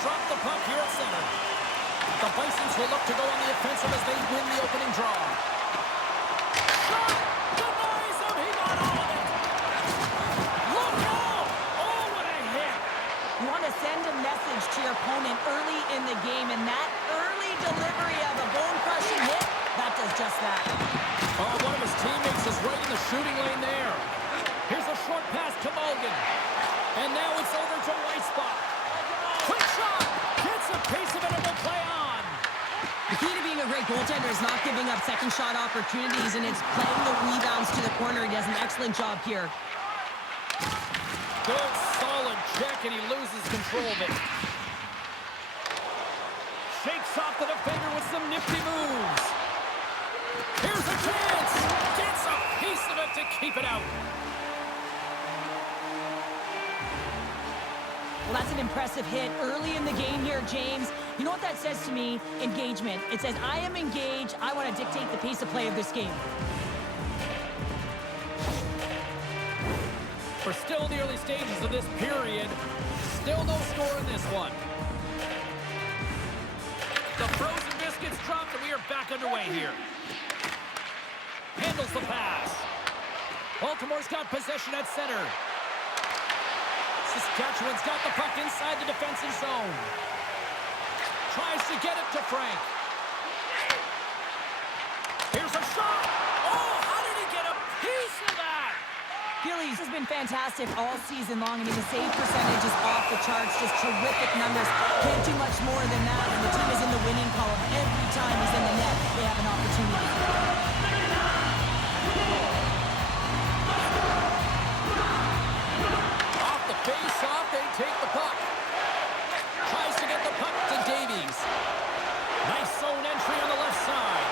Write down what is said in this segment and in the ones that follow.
drop the puck here at center. The Bisons will look to go on the offensive as they win the opening draw. Shot! Denies him! He got all of it! Look out! Oh, what a hit! You want to send a message to your opponent early in the game, and that early delivery of a bone-crushing hit, that does just that. Oh, one of his teammates is right in the shooting lane there. Here's a short pass to Morgan. And now it's over to Weissbach. Quick shot! Gets a piece of it and will play on. The key to being a great goaltender is not giving up second shot opportunities, and it's playing the rebounds to the corner. He does an excellent job here. Good, solid check, and he loses control of it. Shakes off the defender with some nifty moves. Here's a chance. Gets a piece of it to keep it out. Well, that's an impressive hit early in the game here, James. You know what that says to me? Engagement. It says, I am engaged. I want to dictate the pace of play of this game. We're still in the early stages of this period. Still no score in this one. The frozen biscuits dropped, and we are back underway here. Handles the pass. Baltimore's got possession at center. Saskatchewan's got the puck inside the defensive zone. Tries to get it to Frank. Here's a shot. Oh, how did he get a piece of that? Gillies has been fantastic all season long. I mean, the save percentage is off the charts, just terrific numbers. Can't do much more than that, and the team is in the winning column. Every time he's in the net, they have an opportunity. Off the face-off, they take the puck. Tries to get the puck to Davies. Nice zone entry on the left side.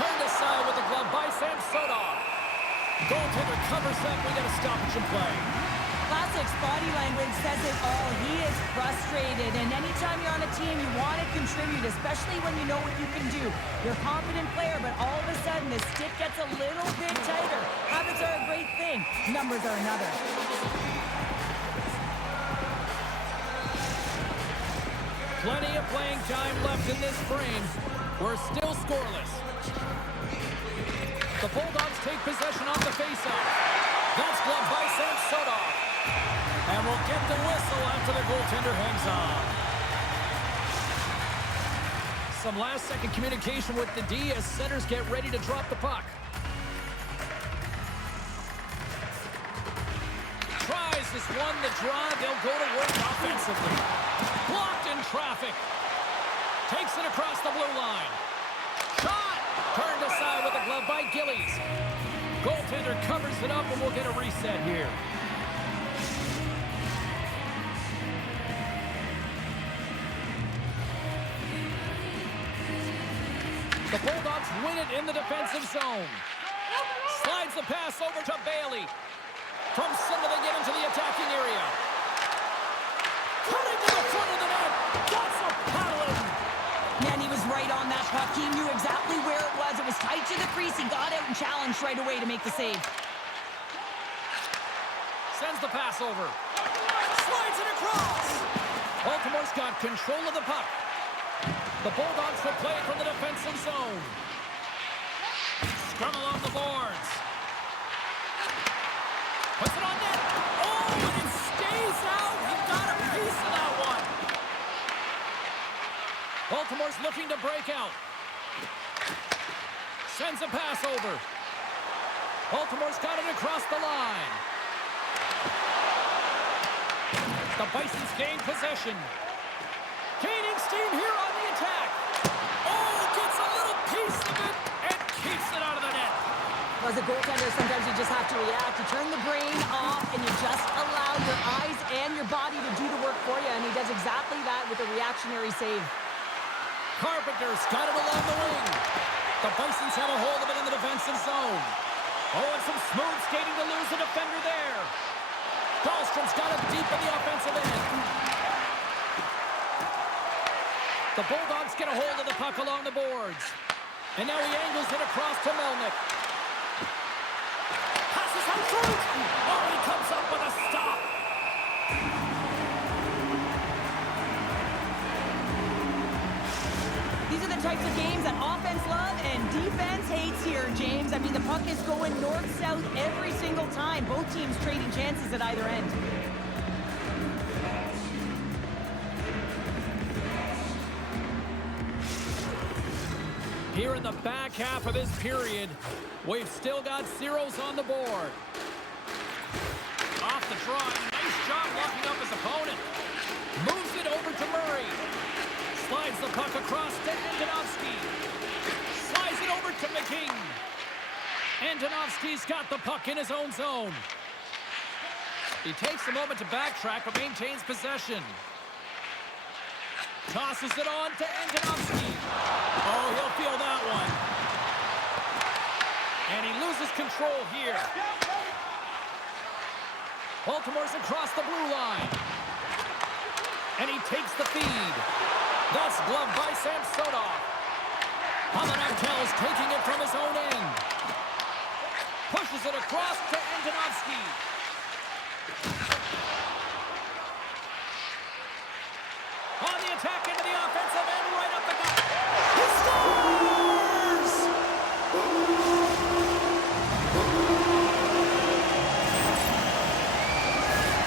Turned aside with the glove by Esposito. Goaltender covers that. We got a stoppage in play. Classic's body language says it all. He is frustrated, and anytime you're on a team, you want to contribute, especially when you know what you can do. You're a confident player, but all of a sudden, the stick gets a little bit tighter. Habits are a great thing. Numbers are another. Plenty of playing time left in this frame. We're still scoreless. The Bulldogs take possession off the faceoff. That's gloved by Esposito. And we'll get the whistle after the goaltender hangs on. Some last-second communication with the D as centers get ready to drop the puck. Dries has won the draw. They'll go to work offensively. Blocked in traffic. Takes it across the blue line. Shot! Turned aside with a glove by Gillies. Goaltender covers it up, and we'll get a reset here. The Bulldogs win it in the defensive zone. Slides the pass over to Bailey. From center, they get into the attacking area. Cutting to the front of the net. That's a paddling. Man, he was right on that puck. He knew exactly where it was. It was tight to the crease. He got out and challenged right away to make the save. Sends the pass over. Slides it across. Baltimore's got control of the puck. The Bulldogs will play from the defensive zone. Scrum along the boards. Puts it on net. Oh, and it stays out. He got a piece of that one. Baltimore's looking to break out. Sends a pass over. Baltimore's got it across the line. The Bisons gain possession. Gaining steam here on the attack. Oh, gets a little piece of it and keeps it out of the net. As a goaltender, sometimes you just have to react. You turn the brain off and you just allow your eyes and your body to do the work for you, and he does exactly that with a reactionary save. Carpenter's got it along the wing. The Bisons have a hold of it in the defensive zone. Oh, and some smooth skating to lose the defender there. Dahlstrom's got it deep in the offensive end. The Bulldogs get a hold of the puck along the boards. And now he angles it across to Melnick. Passes on through. Oh, he comes up with a stop. the types of games that offense love and defense hates here, James. I mean, the puck is going north-south every single time. Both teams trading chances at either end. Here in the back half of this period, we've still got zeros on the board. Off the draw, nice job locking up his opponent. Moves it over to Murray. Slides the puck across to Antonovsky. Slides it over to McKing. Antonovsky's got the puck in his own zone. He takes a moment to backtrack but maintains possession. Tosses it on to Antonovsky. Oh, he'll feel that one. And he loses control here. Baltimore's across the blue line. And he takes the feed. That's gloved by Samsonov. Hamanatel's taking it from his own end. Pushes it across to Antonovsky. On the attack into the offensive end, right up the gut. He scores!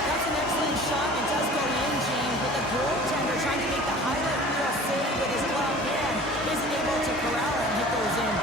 That's an excellent shot. It does go in, James, but the goaltender trying to make the highlight reel save with his glove hand isn't able to corral it and hit those in.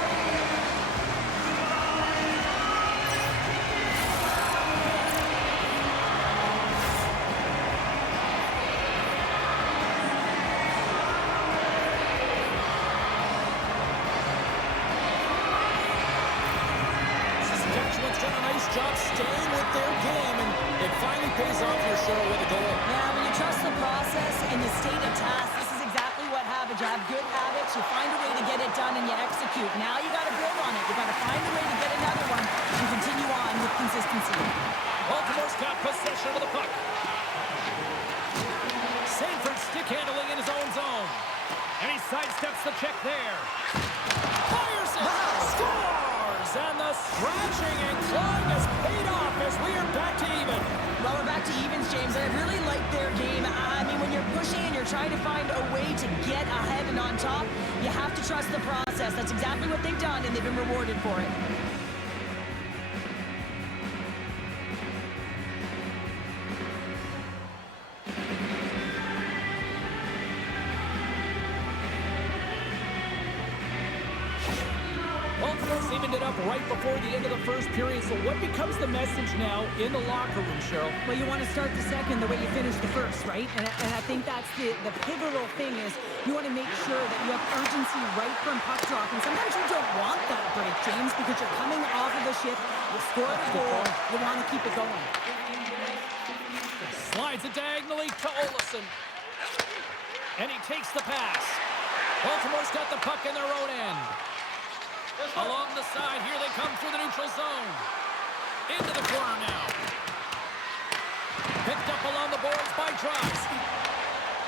Job staying with their game, and it finally pays off here, Cheryl, with a goal. Yeah, when you trust the process and you state a task, this is exactly what happens. You have good habits, you find a way to get it done, and you execute. Now you got to build on it. You got to find a way to get another one and continue on with consistency. Baltimore's got possession of the puck. Sanford stick handling in his own zone, and he sidesteps the check there. Fires it! Scores! And the scratching and clawing has paid off as we are back to even. Well, we're back to evens, James, and I really like their game. I mean, when you're pushing and you're trying to find a way to get ahead and on top, you have to trust the process. That's exactly what they've done, and they've been rewarded for it. Evened it up right before the end of the first period. So what becomes the message now in the locker room, Cheryl? Well, you want to start the second the way you finished the first, right? And I think that's the pivotal thing is you want to make sure that you have urgency right from puck drop. And sometimes you don't want that break, James, because you're coming off of a shift. You scored a goal. You want to keep it going. Slides it diagonally to Olofsson. And he takes the pass. Baltimore's got the puck in their own end. Along the side, here they come through the neutral zone. Into the corner now. Picked up along the boards by Dries.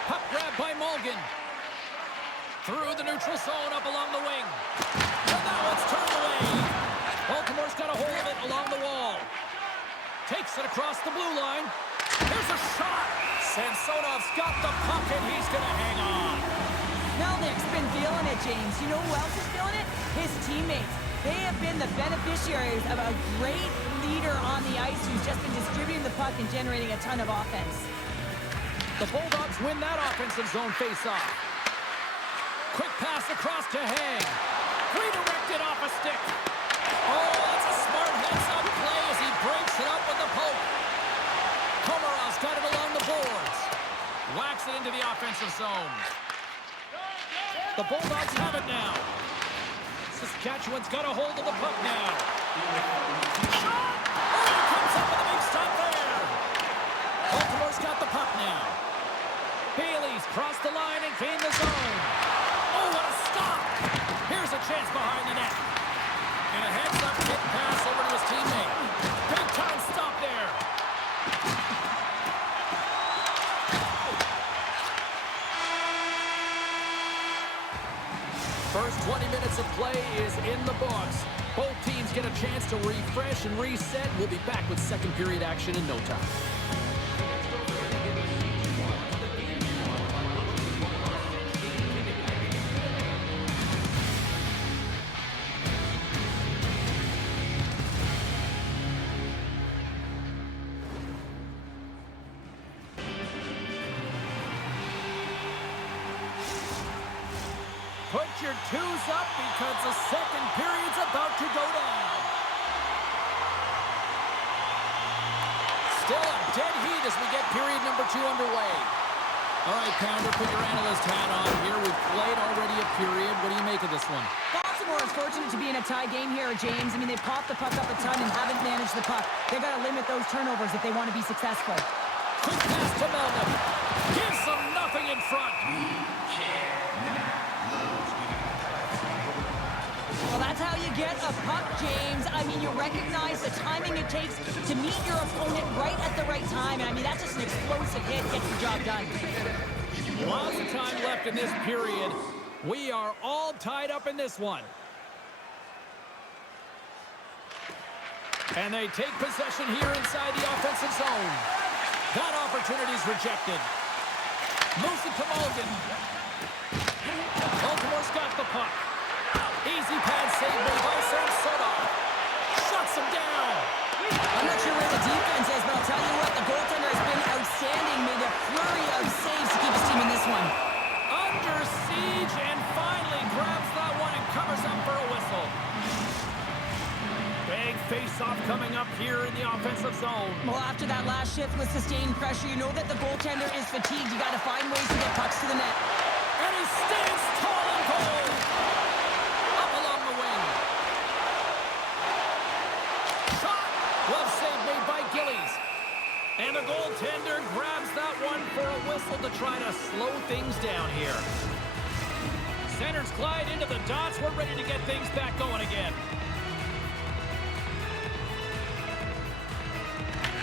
Puck grab by Mulligan. Through the neutral zone, up along the wing. And now it's turned away. Baltimore's got a hold of it along the wall. Takes it across the blue line. Here's a shot. Samsonov's got the puck, and he's going to hang on. Melnick's been feeling it, James. You know who else is feeling it? His teammates. They have been the beneficiaries of a great leader on the ice who's just been distributing the puck and generating a ton of offense. The Bulldogs win that offensive zone face-off. Quick pass across to Hagg. Redirected off a stick. Oh, that's a smart heads-up play as he breaks it up with the poke. Komarov's got it along the boards. Whacks it into the offensive zone. The Bulldogs have it now. Saskatchewan's got a hold of the puck now. Shot! Oh, he comes up with a big stop there. Baltimore's got the puck now. Bailey's crossed the line and gained the zone. Oh, what a stop! Here's a chance behind the net. And a heads-up kick pass over to his teammate. Big-time stop there. First 20 minutes of play is in the books. Both teams get a chance to refresh and reset. We'll be back with second period action in no time. Put your twos up because the second period's about to go down. Still a dead heat as we get period number 2 underway. All right, Pounder, put your analyst hat on here. We've played already a period. What do you make of this one? Baltimore is fortunate to be in a tie game here, James. I mean, they've popped the puck up a ton and haven't managed the puck. They've got to limit those turnovers if they want to be successful. Quick pass to Melnick. Gives them nothing in front. Well, that's how you get a puck, James. I mean, you recognize the timing it takes to meet your opponent right at the right time. And I mean, that's just an explosive hit, gets the job done. Lots of time left in this period. We are all tied up in this one. And they take possession here inside the offensive zone. That opportunity is rejected. Moves it to Morgan. Baltimore's got the puck. Easy pad save by Sanford. Shuts him down. I'm not sure where the defense is, but I'll tell you what, the goaltender has been outstanding. Made a flurry of saves to keep his team in this one. Under siege and finally grabs that one and covers up for a whistle. Big face-off coming up here in the offensive zone. Well, after that last shift with sustained pressure, you know that the goaltender is fatigued. You got to find ways to get pucks to the net. And he stands tall and bold. Up along the wing. Shot. Glove save made by Gillies. And the goaltender grabs that one for a whistle to try to slow things down here. Centers glide into the dots. We're ready to get things back going again.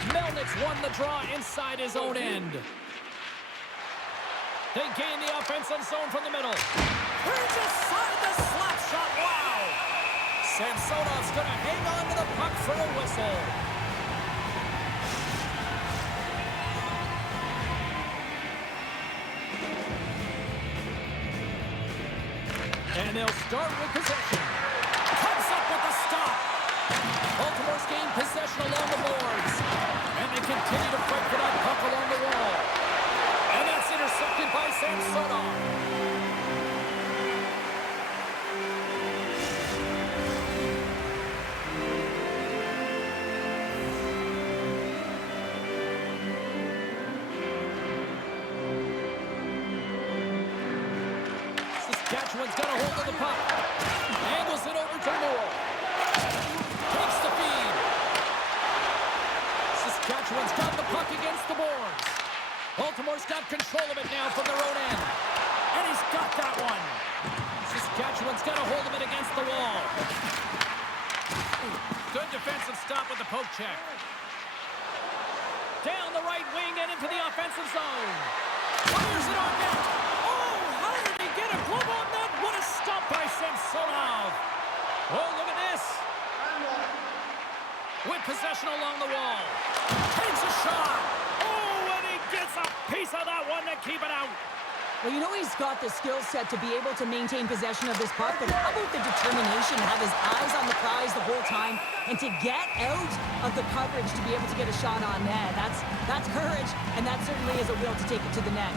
Melnick's won the draw inside his own end. They gain the offensive zone from the middle. Here's aside the slap shot. Wow! Samsonov's going to hang on to the puck for a whistle. And they'll start with possession. Comes up with the stop. Baltimore's gained possession along the boards. And they continue to fight for that puck along the wall. And that's intercepted by Samsonov. Saskatchewan's got a hold of the puck. Angles it over to Newell. Takes the feed. Saskatchewan's got the puck against the boards. Baltimore's got control of it now from their own end. And he's got that one. Saskatchewan's got a hold of it against the wall. Good defensive stop with the poke check. Down the right wing and into the offensive zone. Fires it on net. Oh, how did he get a glove on that? What a stop by Samsonov. Oh, look at this. With possession along the wall. Takes a shot. Oh, and he gets a piece of that one to keep it out. Well, you know he's got the skill set to be able to maintain possession of this puck, but how about the determination to have his eyes on the prize the whole time and to get out of the coverage to be able to get a shot on net? That's courage, and that certainly is a will to take it to the net.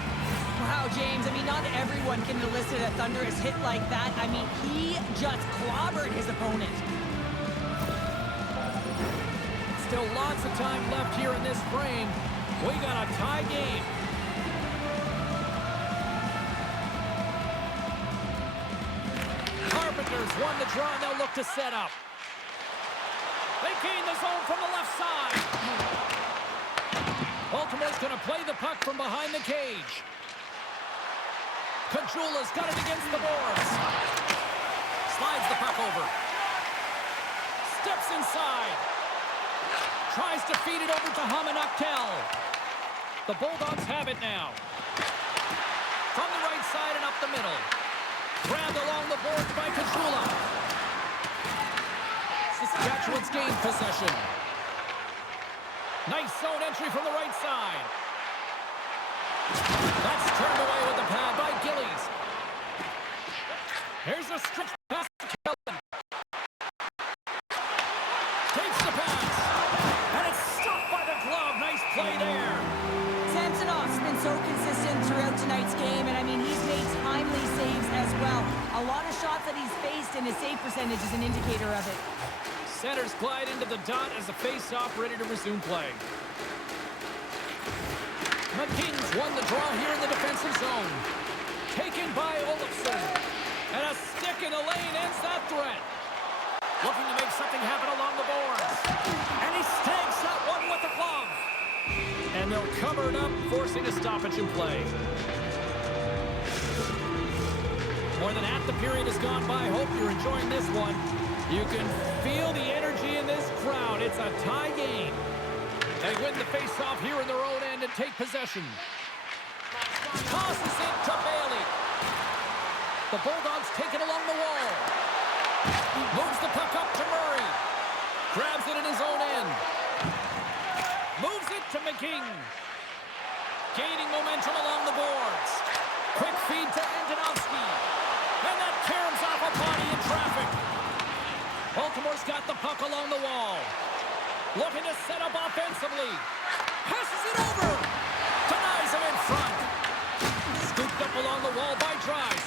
Wow, James, I mean, not everyone can elicit a thunderous hit like that. I mean, he just clobbered his opponent. Still lots of time left here in this frame. We got a tie game. Carpenter's won the draw, and they'll look to set up. They gain the zone from the left side. Baltimore's going to play the puck from behind the cage. Caggiula's got it against the boards. Slides the puck over. Steps inside. Tries to feed it over to Kale. The Bulldogs have it now. From the right side and up the middle. Grabbed along the boards by Caggiula. Saskatchewan's gained possession. Nice zone entry from the right side. That's turned away with the pad by Gillies. Here's a stretch pass to Kellman. Takes the pass. And it's stopped by the glove. Nice play there. Samsonov's been so consistent throughout tonight's game, and I mean, he's made timely saves as well. A assist, and his save percentage is an indicator of it. Centers glide into the dot as the face-off ready to resume play. McKing's won the draw here in the defensive zone. Taken by Olofsson. And a stick in the lane ends that threat. Looking to make something happen along the boards. And he snags that one with the glove. And they'll cover it up, forcing a stoppage in play. More than half the period has gone by. Hope you're enjoying this one. You can feel the energy in this crowd. It's a tie game. They win the face-off here in their own end and take possession. Tosses it to Bailey. The Bulldogs take it along the wall. Moves the puck up to Murray. Grabs it in his own end. Moves it to McKing. Gaining momentum along the boards. Quick feed to Antonovsky. And that caroms off a body in traffic. Baltimore's got the puck along the wall. Looking to set up offensively. Passes it over. Denies him in front. Scooped up along the wall by Dries.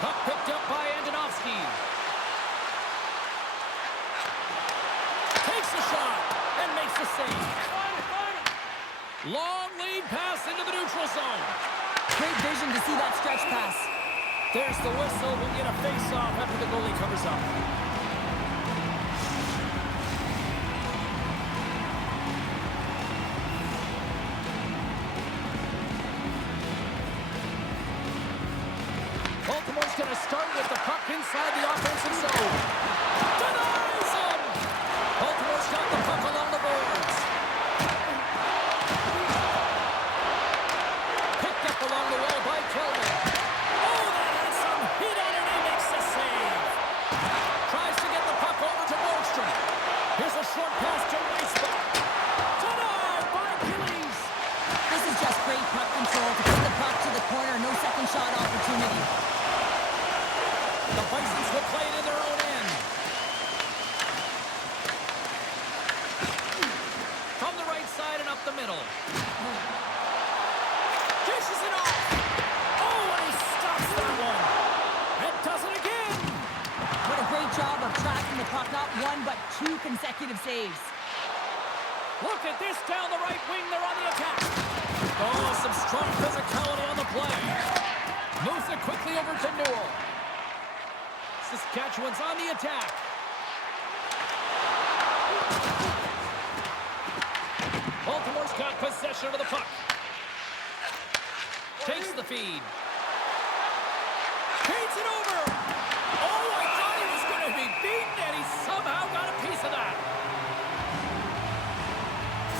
Puck picked up by Antonovsky. Takes a shot and makes the save. Long lead pass into the neutral zone. Great vision to see that stretch pass. There's the whistle. We'll get a face-off after the goalie covers up. Baltimore's going to start with the puck inside the offensive zone. Denies him! Baltimore's got the puck along the boards. Picked up along the wall by Kellman. Oh, that has some heat on it. He makes the save. Tries to get the puck over to Borgstrom. Here's a short pass to Weissbach. Denied by Achilles. This is just great puck control to put the puck to the corner. No second shot opportunity. The Bisons will play it in their own end. From the right side and up the middle. Dishes it off. Oh, and he stops that one. And does it again. What a great job of tracking the puck. Not one, but two consecutive saves. Look at this down the right wing. They're on the attack. Oh, some strong physicality on the play. Moves it quickly over to Newell. Saskatchewan's on the attack. Baltimore's got possession of the puck. Takes the feed. Feeds it over. Oh, I thought he was going to be beaten, and he somehow got a piece of that.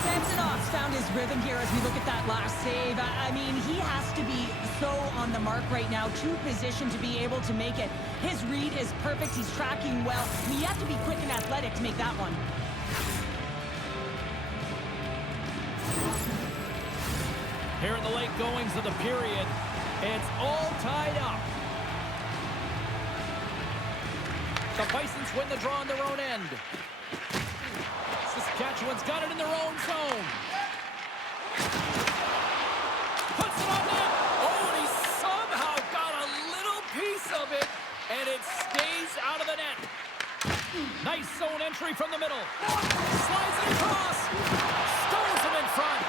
Samsonov's found his rhythm here as we look at that last save. I mean, he has to be so on the mark right now, too positioned to be able to make it. His read is perfect. He's tracking well. I mean, you have to be quick and athletic to make that one. Here in the late goings of the period, it's all tied up. The Bisons win the draw on their own end. Saskatchewan's got it in their own zone. Puts it on net. Oh, and he somehow got a little piece of it, and it stays out of the net. Nice zone entry from the middle. Slides it across. Stones him in front.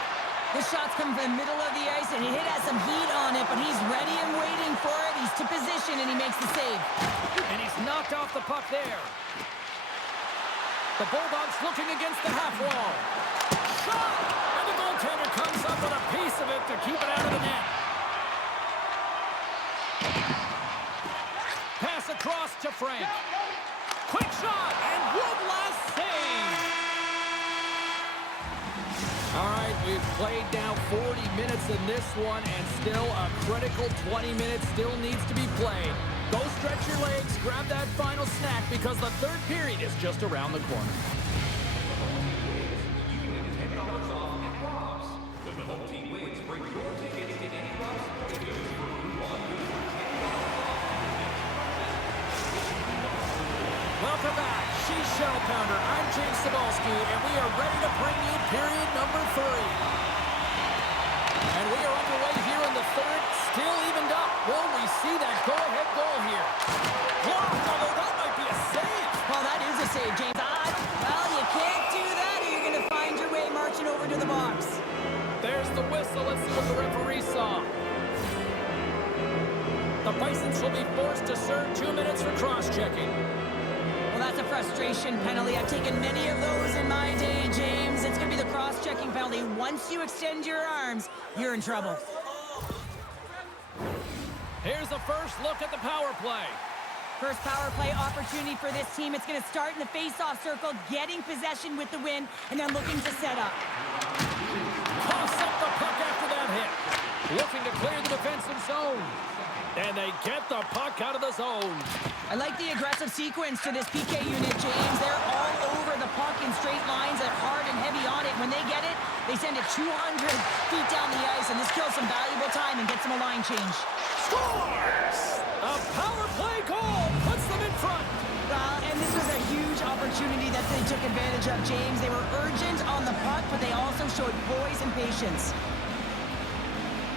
The shot's come from the middle of the ice, and it has some heat on it, but he's ready and waiting for it. He's to position, and he makes the save. And he's knocked off the puck there. The Bulldogs looking against the half wall. Shot! And the goaltender comes up with a piece of it to keep it out of the net. Pass across to Frank. Quick shot, and one last save. All right, we've played now 40 minutes in this one, and still a critical 20 minutes still needs to be played. Go stretch your legs, grab that final snack, because the third period is just around the corner. Welcome back. She's Sheldon. I'm James Cebulski, and we are ready to bring you period number 3. And we are underway here in the third, still evened up. Will we see that go-ahead goal here? Blocked! save, James. Well, you can't do that or you're going to find your way marching over to the box. There's the whistle. Let's see what the referee saw. The Bisons will be forced to serve 2 minutes for cross-checking. Well, that's a frustration penalty. I've taken many of those in my day, James. It's going to be the cross-checking penalty. Once you extend your arms, you're in trouble. Here's the first look at the power play. First power play opportunity for this team. It's going to start in the face-off circle, getting possession with the win, and then looking to set up. Toss up the puck after that hit. Looking to clear the defensive zone. And they get the puck out of the zone. I like the aggressive sequence to this PK unit, James. They're all over the puck in straight lines and hard and heavy on it. When they get it, they send it 200 feet down the ice, and this kills some valuable time and gets them a line change. Scores! A power play goal puts them in front. And this was a huge opportunity that they took advantage of, James. They were urgent on the puck, but they also showed poise and patience.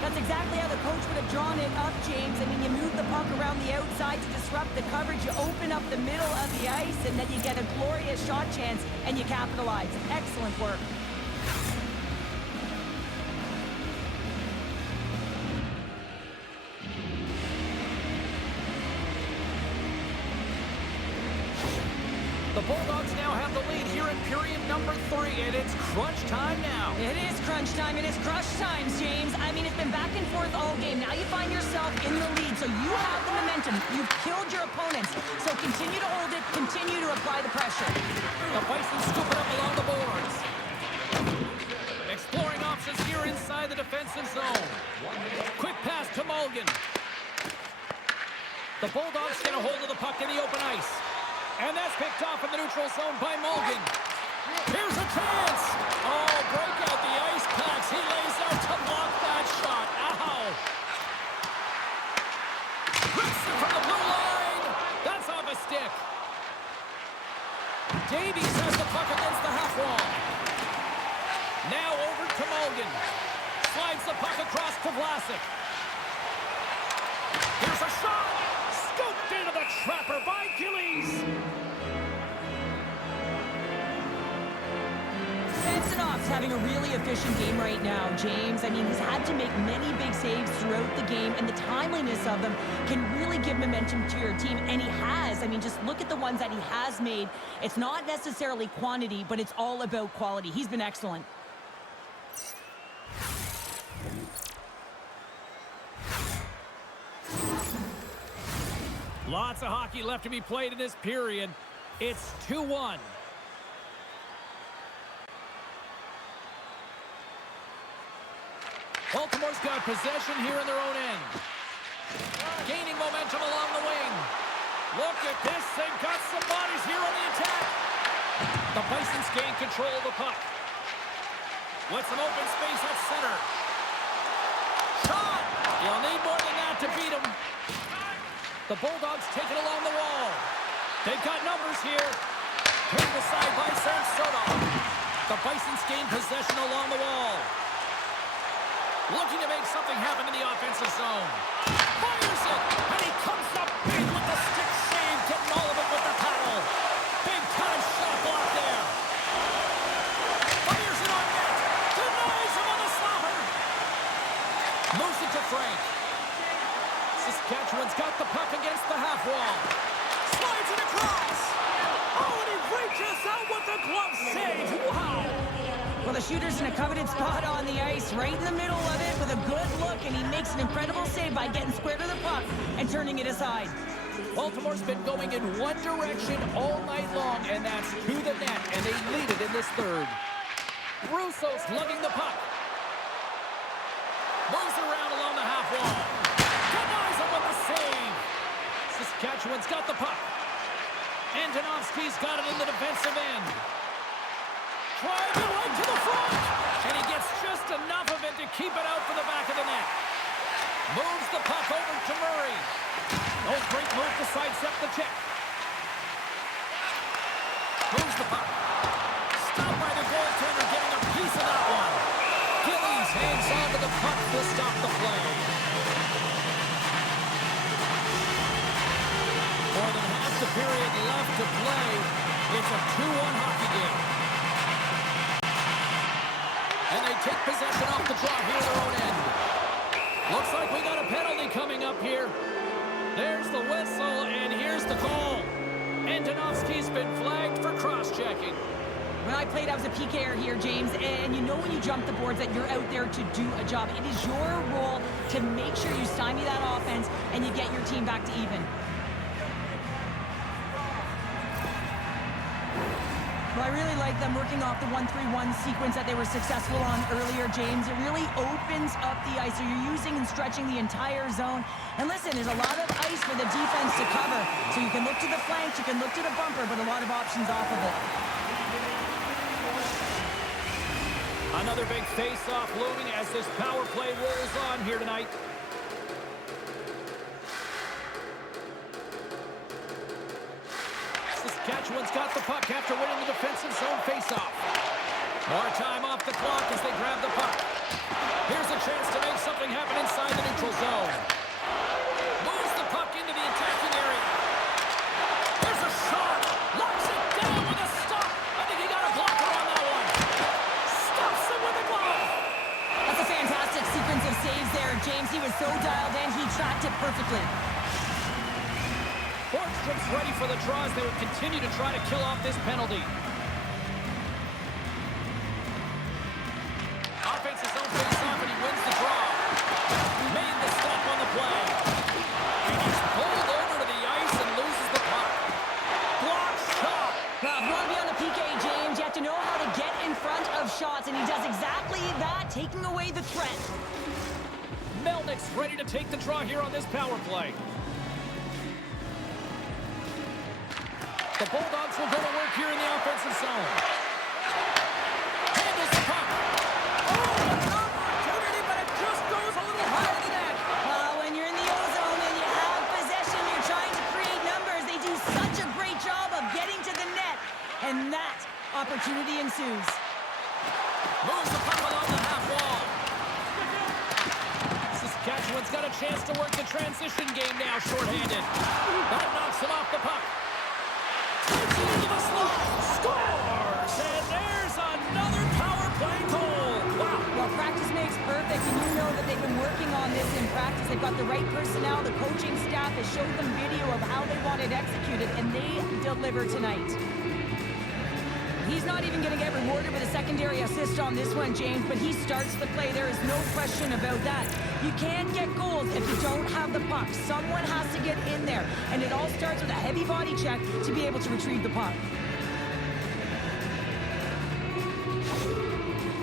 That's exactly how the coach would have drawn it up, James. I mean, you move the puck around the outside to disrupt the coverage. You open up the middle of the ice, and then you get a glorious shot chance, and you capitalize. Excellent work. The Bulldogs now have the lead here in period number 3, and it's crunch time now. It is crunch time. It is crush time, James. I mean, it's been back and forth all game. Now you find yourself in the lead, so you have the momentum. You've killed your opponents, so continue to hold it, continue to apply the pressure. The Bisons scoop it up along the boards. Exploring options here inside the defensive zone. Quick pass to Mulligan. The Bulldogs get a hold of the puck in the open ice. And that's picked off in the neutral zone by Mulligan. Here's a chance. Oh, break out the ice packs. He lays out to block that shot. Ow. Rips it from the blue line. That's off a stick. Davies has the puck against the half wall. Now over to Mulligan. Slides the puck across to Vlasic. Here's a shot. Scooped into the trapper by Gillies. Samsonov's having a really efficient game right now, James. I mean, he's had to make many big saves throughout the game, and the timeliness of them can really give momentum to your team, and he has. I mean, just look at the ones that he has made. It's not necessarily quantity, but it's all about quality. He's been excellent. Lots of hockey left to be played in this period. It's 2-1. Baltimore's got possession here in their own end. Gaining momentum along the wing. Look at this. They've got some bodies here on the attack. The Bisons gain control of the puck. With some open space at center. Shot! You'll need more than that to beat him. The Bulldogs take it along the wall. They've got numbers here. Turned aside by Sanford. The Bisons gain possession along the wall. Looking to make something happen in the offensive zone. Fires it, and he comes up big with the stick save, getting all of it with the paddle. Big time shot block there. Fires it on net. Denies him on the slapper. Moves it to Frank. Saskatchewan's got the puck against the half wall. Slides it across. Oh, and he reaches out with the glove save. Wow. Well, the shooter's in a coveted spot on the ice, right in the middle of it with a good look, and he makes an incredible save by getting square to the puck and turning it aside. Baltimore's been going in one direction all night long, and that's to the net, and they lead it in this third. Russo's lugging the puck. Moves around along the half wall. Denies him with the save. Saskatchewan's got the puck. Antonovsky's got it in the defensive end. Driving right to the front. And he gets just enough of it to keep it out for the back of the net. Moves the puck over to Murray. Oh, great move to sidestep the check. Moves the puck. Stopped by the goaltender, getting a piece of that one. Gillies hangs on to the puck to stop the play. More than half the period left to play. It's a 2-1 hockey game. And they take possession off the draw here at their own end. Looks like we got a penalty coming up here. There's the whistle, and here's the goal. Antonovsky's been flagged for cross-checking. When I played, I was a PKer here, James, and you know when you jump the boards that you're out there to do a job. It is your role to make sure you stymie that offense and you get your team back to even. Well, I really like them working off the 1-3-1 sequence that they were successful on earlier, James. It really opens up the ice, so you're using and stretching the entire zone. And listen, there's a lot of ice for the defense to cover. So you can look to the flanks, you can look to the bumper, but a lot of options off of it. Another big face-off looming as this power play rolls on here tonight. Saskatchewan's got the puck after winning the defensive zone face-off. More time off the clock as they grab the puck. Here's a chance to make something happen inside the neutral zone. Moves the puck into the attacking area. There's a shot. Locks it down with a stop. I think he got a blocker on that one. Stops him with a glove. That's a fantastic sequence of saves there, James. He was so dialed in, he tracked it perfectly. Borgstrom's ready for the draws. They will continue to try to kill off this penalty. Offensive zone face-off, and he wins the draw. Made the stop on the play. And he's pulled over to the ice and loses the puck. Block shot. Now, if you want to be on the PK, James, you have to know how to get in front of shots, and he does exactly that, taking away the threat. Melnick's ready to take the draw here on this power play. The Bulldogs will go to work here in the offensive zone. Handles the puck. Oh, an opportunity, but it just goes a little higher than that. When you're in the O-zone and you have possession, you're trying to create numbers. They do such a great job of getting to the net, and that opportunity ensues. Moves the puck along the half wall. Saskatchewan's got a chance to work the transition game now, shorthanded. That knocks him off the puck. Takes it into the slot. Scores! And there's another power play goal. Wow. Well, practice makes perfect, and you know that they've been working on this in practice. They've got the right personnel. The coaching staff has showed them video of how they want it executed, and they deliver tonight. He's not even going to get rewarded with a secondary assist on this one, James, but he starts the play. There is no question about that. You can't get goals if you don't have the puck. Someone has to get in there, and it all starts with a heavy body check to be able to retrieve the puck.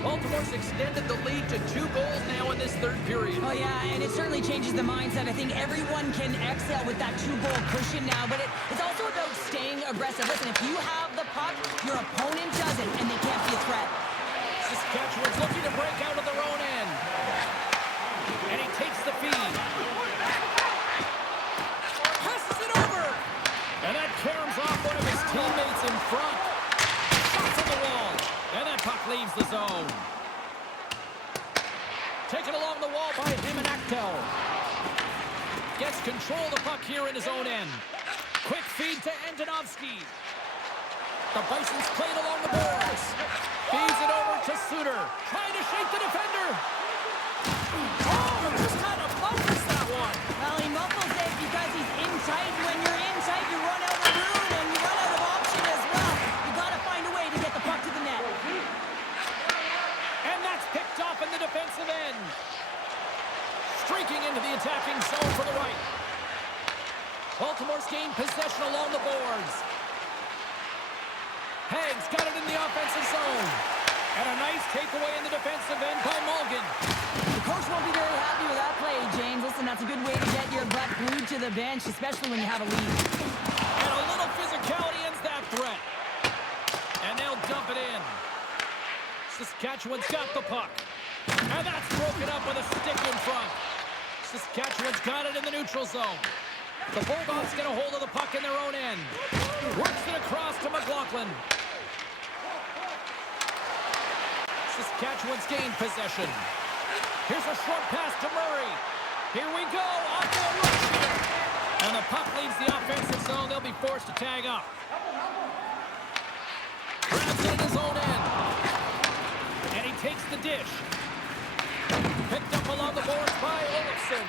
Baltimore's extended the lead to 2 goals now in this third period. Oh, yeah, and it certainly changes the mindset. I think everyone can exhale with that 2-goal cushion now, but it's also about staying aggressive. Listen, if you have the puck, your opponent doesn't, and they can't be a threat. Saskatchewan's looking to break out of their own end. And he takes the feed. Passes it over. And that caroms off one of his teammates in front. Shots on the wall. And that puck leaves the zone. Taken along the wall by him and Actel. Gets control of the puck here in his own end. Quick feed to Antonovsky. The Bisons playing along the boards. Feeds it over to Suter. Trying to shake the defender. Oh, just kind of muffles that one. Well, he muffles it because he's in tight. When you're in tight, you run out of room and you run out of option as well. You got to find a way to get the puck to the net. And that's picked off in the defensive end. Streaking into the attacking zone for the right. Baltimore's gained possession along the boards. Hagg's got it in the offensive zone. And a nice takeaway in the defensive end by Mulligan. The coach won't be very happy with that play, James. Listen, that's a good way to get your butt glued to the bench, especially when you have a lead. And a little physicality ends that threat. And they'll dump it in. Saskatchewan's got the puck. And that's broken up with a stick in front. Saskatchewan's got it in the neutral zone. The Bulldogs get a hold of the puck in their own end. Works it across to McLaughlin. Saskatchewan's gained possession. Here's a short pass to Murray. Here we go. On the rush. And the puck leaves the offensive zone. They'll be forced to tag up. his own end. And he takes the dish. Picked up along the boards by Olofsson.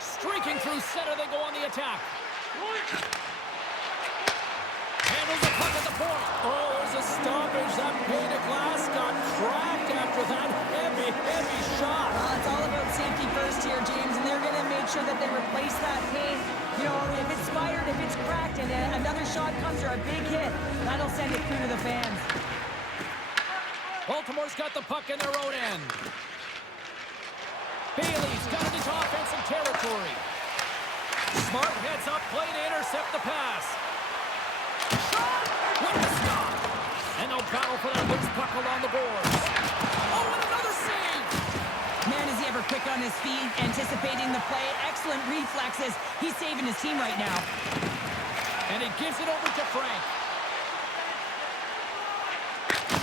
Streaking through center, they go on the attack. Handles the puck at the point. Oh, there's a stoppage. That pane of glass got cracked after that heavy, heavy shot. It's all about safety first here, James, and they're going to make sure that they replace that pane. You know, if it's fired, if it's cracked, and another shot comes or a big hit, that'll send it through to the fans. Baltimore's got the puck in their own end. Bailey's got it into offensive territory. Smart heads up play to intercept the pass. Shot! With the stop! And they'll battle for that loose puck along the boards. Oh, and another save! Man, is he ever quick on his feet, anticipating the play. Excellent reflexes. He's saving his team right now. And he gives it over to Frank.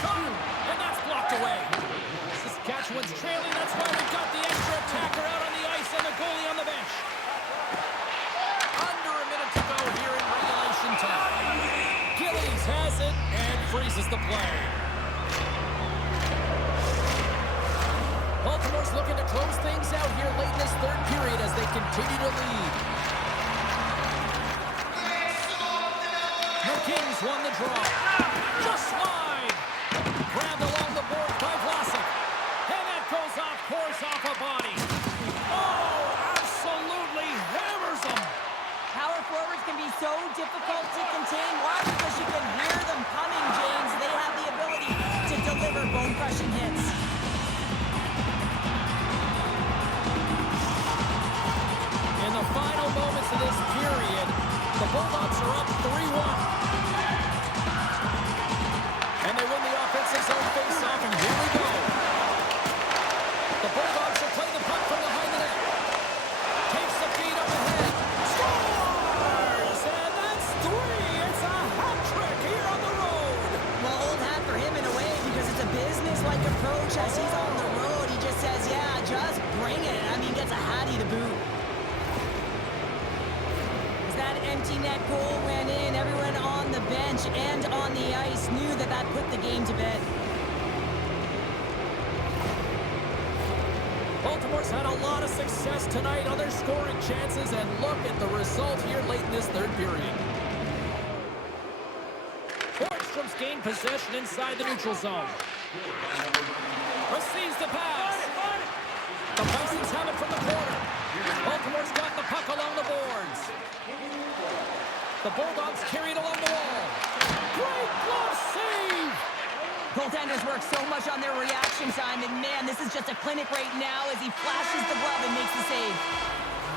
Shot! And that's blocked away. Saskatchewan's trailing. That's why we've got the extra attacker out on the ice and the goalie on the bench. Under a minute to go here in regulation time. Gillies has it and freezes the play. Baltimore's looking to close things out here late in this third period as they continue to lead. The Kings won the draw. Just wide. Grabbed along the board by Vlasic. And that goes off course off a body. Oh, absolutely hammers them. Power forwards can be so difficult to contain. Why? Because you can hear them coming, James. They have the ability to deliver bone-crushing hits. In the final moments of this period, the Bulldogs are up 3-1. And they win the offensive zone face-off, and here we go. The Bulldogs will play the puck from behind the net. Takes the feed up ahead. Scores! And that's 3. It's a hat trick here on the road. Well, old hat for him in a way because it's a business-like approach. As he's on the road, he just says, yeah, just bring it. I mean, gets a hattie to boot. As that empty net goal went in, everyone on the bench and on the ice knew that that put the game to bed. Baltimore's had a lot of success tonight on their scoring chances, and look at the result here late in this third period. Borgstrom's gained possession inside the neutral zone. Receives the pass. The Bisons have it from the corner. Baltimore's got the puck along the boards. The Bulldogs carry it along the wall. Great glove save! Goaltenders work so much on their reaction time, and man, this is just a clinic right now as he flashes the glove and makes the save.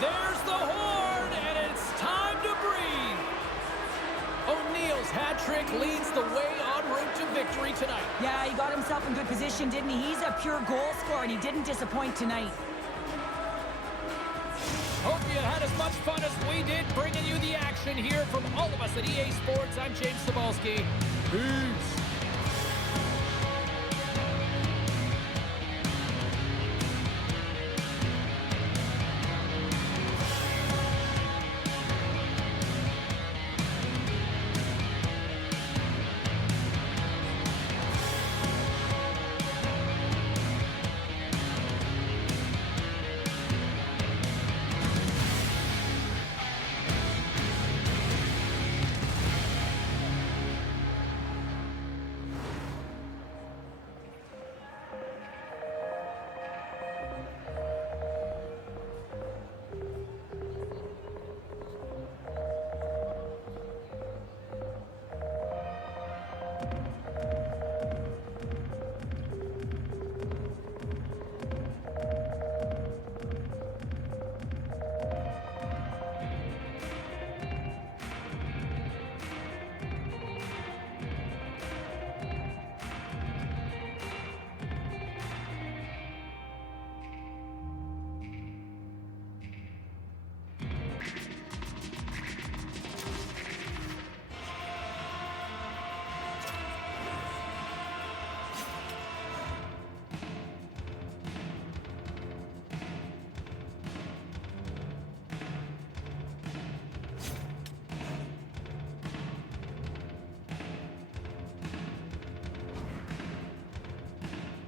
There's the horn, and it's time to breathe. O'Neill's hat trick leads the way en route to victory tonight. Yeah, he got himself in good position, didn't he? He's a pure goal scorer, and he didn't disappoint tonight. Hope you had as much fun as we did bringing you the action here from all of us at EA Sports. I'm James Cebulski. Peace.